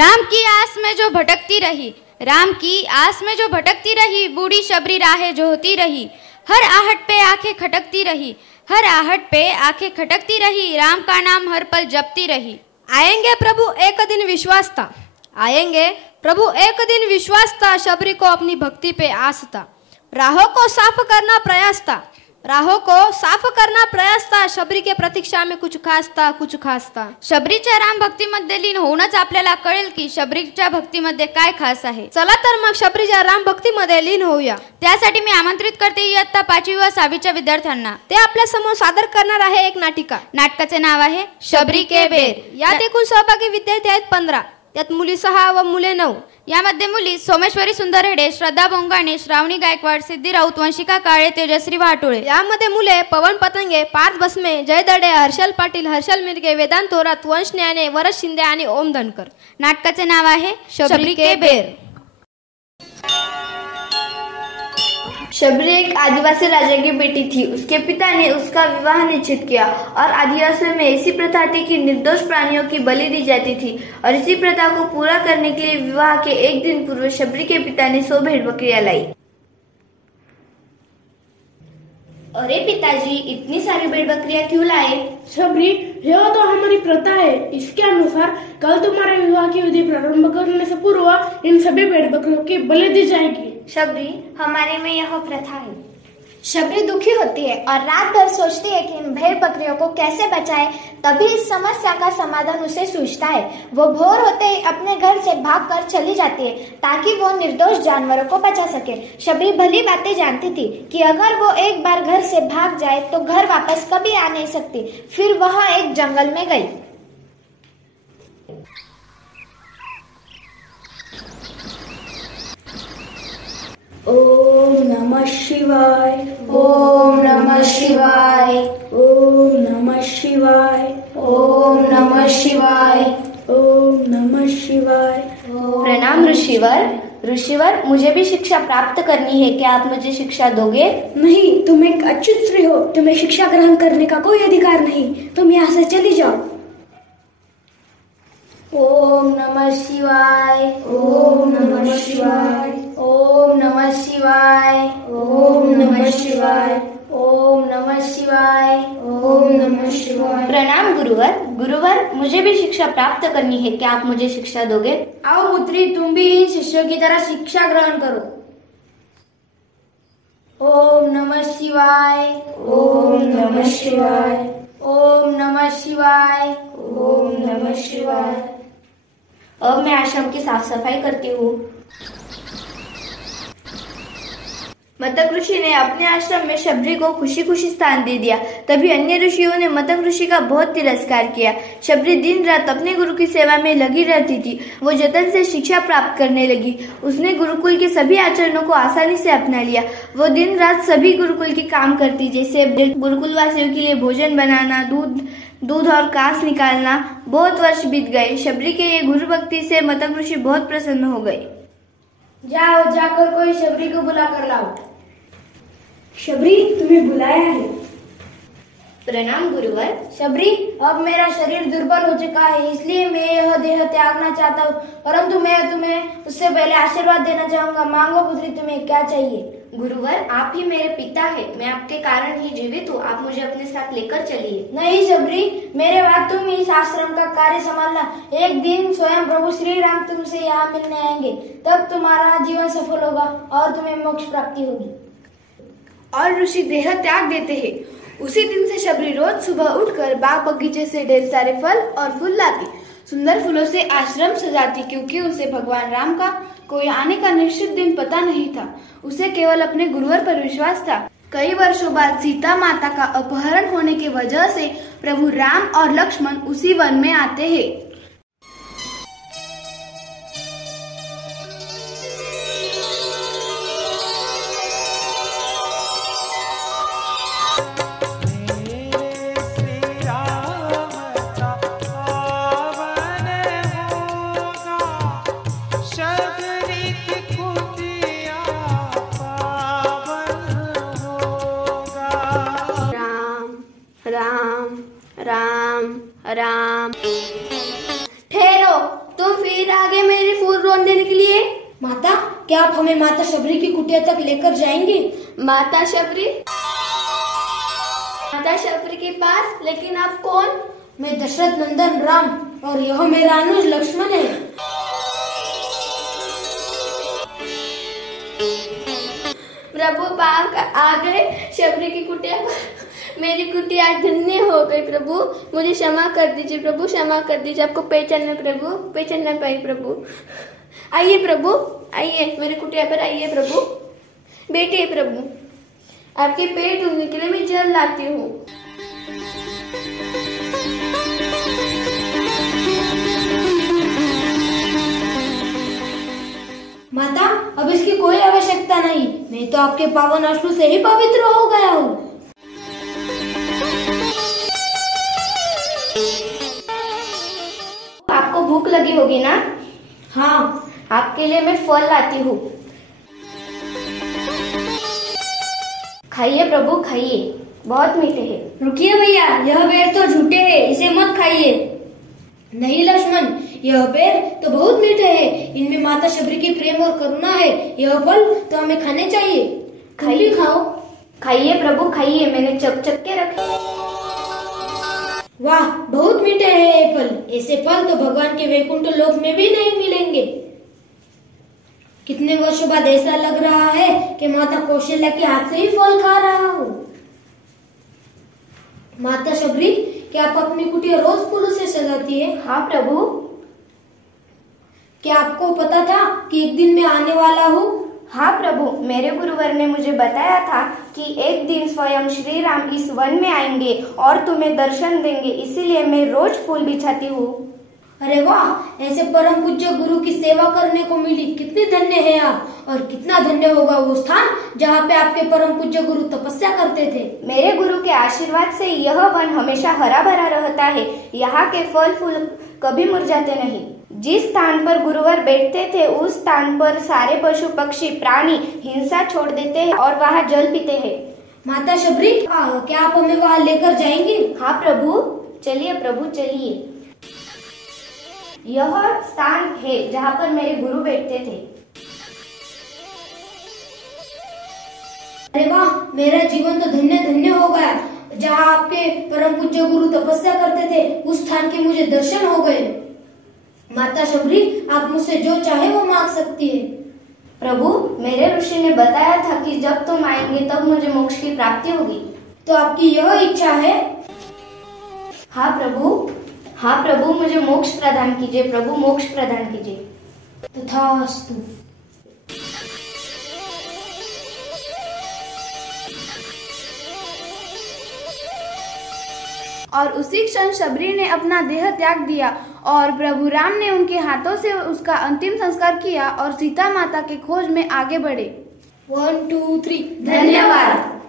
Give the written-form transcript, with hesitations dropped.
राम की आस में जो भटकती रही, राम की आस में जो भटकती रही, बूढ़ी शबरी राहें जो होती रही, हर आहट पे आंखें खटकती रही, हर आहट पे आंखें खटकती रही, राम का नाम हर पल जपती रही। आएंगे प्रभु एक दिन विश्वास था, आएंगे प्रभु एक दिन विश्वास था, शबरी को अपनी भक्ति पे आस था। राहों को साफ करना प्रयास था, राहों को साफ करना प्रयास था, शबरी के प्रतीक्षा में कुछ खास था, कुछ खास था। शबरीच्या राम भक्तीमध्ये लीन होऊनच आपल्याला कळेल की शबरीच्या भक्तीमध्ये काय खास आहे। चला तर मग शबरीच्या राम भक्तीमध्ये लीन होऊया। त्यासाठी मी आमंत्रित करते इयत्ता 5वी व 6वीच्या विद्यार्थ्यांना। ते आपल्या समोर सादर करणार आहे एक नाटिका। नाटकाचे नाव आहे शबरी के बेर। यात एकूण सहभागी विद्यार्थी आहेत 15, त्यात मुली 6 व मुले 9। यामध्ये मुली सोमेश्वरी सुंदर हेडे, श्रद्धा बोंगाणे, श्रावणी गायकवाड, सिद्धी राऊत, वंशिका काळे, तेजश्री वाटोळे। यामध्ये मुले पवन पतंगे, पार्थ बसमे, जय दडे, हर्षल पाटील, हर्षल मिरगे, वेदांत थोरात, वंश न्याने, वरद शिंदे आणि ओम धनकर। नाटकाचे नाव आहे शबरी के बेर। शबरी एक आदिवासी राजा की बेटी थी। उसके पिता ने उसका विवाह निश्चित किया और आदिवासियों में ऐसी प्रथा थी कि निर्दोष प्राणियों की बलि दी जाती थी और इसी प्रथा को पूरा करने के लिए विवाह के एक दिन पूर्व शबरी के पिता ने 100 भेड़ बकरियां लाई। अरे पिताजी, इतनी सारी भेड़ बकरियां क्यों लाए? शबरी, यह तो हमारी प्रथा है। इसके अनुसार कल तुम्हारे विवाह की विधि प्रारंभ करने से पूर्व इन सभी भेड़ बकरियों की बलि दी जाएगी। शबरी, हमारे में यह प्रथा है। शबरी दुखी होती है और रात भर सोचती है कि इन भेड़ बकरियों को कैसे बचाए। तभी इस समस्या का समाधान उसे सूझता है। वो भोर होते ही अपने घर से भागकर चली जाती है ताकि वो निर्दोष जानवरों को बचा सके। शबरी भली बातें जानती थी कि अगर वो एक बार घर से भाग जाए तो घर वापस कभी आ नहीं सकती। फिर वह एक जंगल में गई। ओम नमः शिवाय, ओम नमः शिवाय, ओम नमः शिवाय, ओम नमः शिवाय, ओम नमः शिवाय। प्रणाम ऋषिवर। ऋषिवर, मुझे भी शिक्षा प्राप्त करनी है, क्या आप मुझे शिक्षा दोगे? नहीं, तुम एक अच्छी स्त्री हो, तुम्हें शिक्षा ग्रहण करने का कोई अधिकार नहीं। तुम यहाँ से चली जाओ। ओम नमः शिवाय, ओम नमः शिवाय, ओम नमः शिवाय, ओम नमः शिवाय, ओम नमः शिवाय, ओम नमः शिवाय। प्रणाम गुरुवर। गुरुवर, मुझे भी शिक्षा प्राप्त करनी है, क्या आप मुझे शिक्षा दोगे? आओ पुत्री, तुम भी इन शिष्यों की तरह शिक्षा ग्रहण करो। ओम नमः शिवाय, ओम नमः शिवाय, ओम नमः शिवाय, ओम नमः शिवाय। अब मैं आश्रम की साफ सफाई करती हूँ। मतंग ऋषि ने अपने आश्रम में शबरी को खुशी खुशी स्थान दे दिया। तभी अन्य ऋषियों ने मतंग ऋषि का बहुत तिरस्कार किया। शबरी दिन रात अपने गुरु की सेवा में लगी रहती थी। वो जतन से शिक्षा प्राप्त करने लगी। उसने गुरुकुल के सभी आचरणों को आसानी से अपना लिया। वो दिन रात सभी गुरुकुल की काम करती, जैसे गुरुकुल वासियों के लिए भोजन बनाना, दूध और कांस निकालना। बहुत वर्ष बीत गए। शबरी के ये गुरु भक्ति से मतंग ऋषि बहुत प्रसन्न हो गए। जाओ, जाकर कोई शबरी को बुला कर लाओ। शबरी, तुम्हें बुलाया है। प्रणाम गुरुवर। शबरी, अब मेरा शरीर दुर्बल हो चुका है, इसलिए मैं यह देह त्यागना चाहता हूँ, परंतु मैं तुम्हें उससे पहले आशीर्वाद देना चाहूंगा। मांगो पुत्री, तुम्हें क्या चाहिए? गुरुवर, आप ही मेरे पिता हैं। मैं आपके कारण ही जीवित हूँ। आप मुझे अपने साथ लेकर चलिए। नहीं शबरी, मेरे बाद तुम इस आश्रम का कार्य संभालना। एक दिन स्वयं प्रभु श्री राम तुमसे यहाँ मिलने आएंगे, तब तुम्हारा जीवन सफल होगा और तुम्हें मोक्ष प्राप्ति होगी। और ऋषि देह त्याग देते हैं। उसी दिन से शबरी रोज सुबह उठकर बाग बगीचे से ढेर सारे फल और फूल लाती, सुंदर फूलों से आश्रम सजाती, क्योंकि उसे भगवान राम का कोई आने का निश्चित दिन पता नहीं था। उसे केवल अपने गुरुवर पर विश्वास था। कई वर्षों बाद सीता माता का अपहरण होने की वजह से प्रभु राम और लक्ष्मण उसी वन में आते हैं। राम राम। ठहरो, तुम फिर आगे माता, क्या आप हमें माता शबरी की कुटिया तक लेकर जाएंगे? माता शबरी के पास? लेकिन आप कौन? मैं दशरथ नंदन राम, और यह मेरा अनुज लक्ष्मण है। प्रभु पाप आ गए शबरी की कुटिया पर। मेरी कुटिया धन्य हो गई प्रभु, मुझे क्षमा कर दीजिए प्रभु, क्षमा कर दीजिए। आपको पहचानना प्रभु, पहचानना पाई प्रभु। आइए प्रभु, आइए मेरे कुटिया पर आइए प्रभु, बैठिए प्रभु। आपके पेट धुलने के लिए मैं जल लाती हूँ। माता, अब इसकी कोई आवश्यकता नहीं, मैं तो आपके पावन अश्रु से ही पवित्र हो गया हूँ। आपको भूख लगी होगी ना? हाँ। आपके लिए मैं फल लाती हूँ, खाइए प्रभु खाइए, बहुत मीठे हैं। रुकिए भैया, यह बेर तो झूठे हैं, इसे मत खाइए। नहीं लक्ष्मण, यह बेर तो बहुत मीठे हैं, इनमें माता शबरी की प्रेम और करुणा है। यह फल तो हमें खाने चाहिए। खाइए, खाओ। खाइए प्रभु खाइए, मैंने चक चक के रखे। वाह, बहुत मीठे हैं ये फल। ऐसे फल तो भगवान के वैकुंठ लोक में भी नहीं मिलेंगे। कितने वर्षों बाद ऐसा लग रहा है कि माता कौशल्या के हाथ से ही फल खा रहा हूँ। माता शबरी, क्या आप अपनी कुटिया रोज फूलों से सजाती है? हाँ प्रभु। क्या आपको पता था कि एक दिन मैं आने वाला हूँ? हाँ प्रभु, मेरे गुरुवर ने मुझे बताया था कि एक दिन स्वयं श्री राम इस वन में आएंगे और तुम्हें दर्शन देंगे, इसीलिए मैं रोज फूल बिछाती हूँ। अरे वाह, ऐसे परम पूज्य गुरु की सेवा करने को मिली। कितने धन्य हैं आप, और कितना धन्य होगा वो स्थान जहाँ पे आपके परम पूज्य गुरु तपस्या करते थे। मेरे गुरु के आशीर्वाद से यह वन हमेशा हरा भरा रहता है। यहाँ के फल फूल कभी मुरझाते नहीं। जिस स्थान पर गुरुवर बैठते थे उस स्थान पर सारे पशु पक्षी प्राणी हिंसा छोड़ देते हैं और वहाँ जल पीते हैं। माता शबरी, क्या आप हमें वहाँ लेकर जाएंगे? हाँ प्रभु, चलिए प्रभु चलिए। यह स्थान है जहाँ पर मेरे गुरु बैठते थे। अरे वाह, मेरा जीवन तो धन्य धन्य हो गया। जहाँ आपके परम पूज्य गुरु तपस्या करते थे उस स्थान के मुझे दर्शन हो गए। माता शबरी, आप मुझसे जो चाहे वो मांग सकती है। प्रभु, मेरे ऋषि ने बताया था कि जब तुम आएंगे तब मुझे मोक्ष की प्राप्ति होगी। तो आपकी यह इच्छा है? हाँ प्रभु, हाँ प्रभु, मुझे मोक्ष प्रदान कीजिए प्रभु, मोक्ष प्रदान कीजिए। तथास्तु। और उसी क्षण शबरी ने अपना देह त्याग दिया और प्रभु राम ने उनके हाथों से उसका अंतिम संस्कार किया और सीता माता के खोज में आगे बढ़े। 1 2 3 धन्यवाद।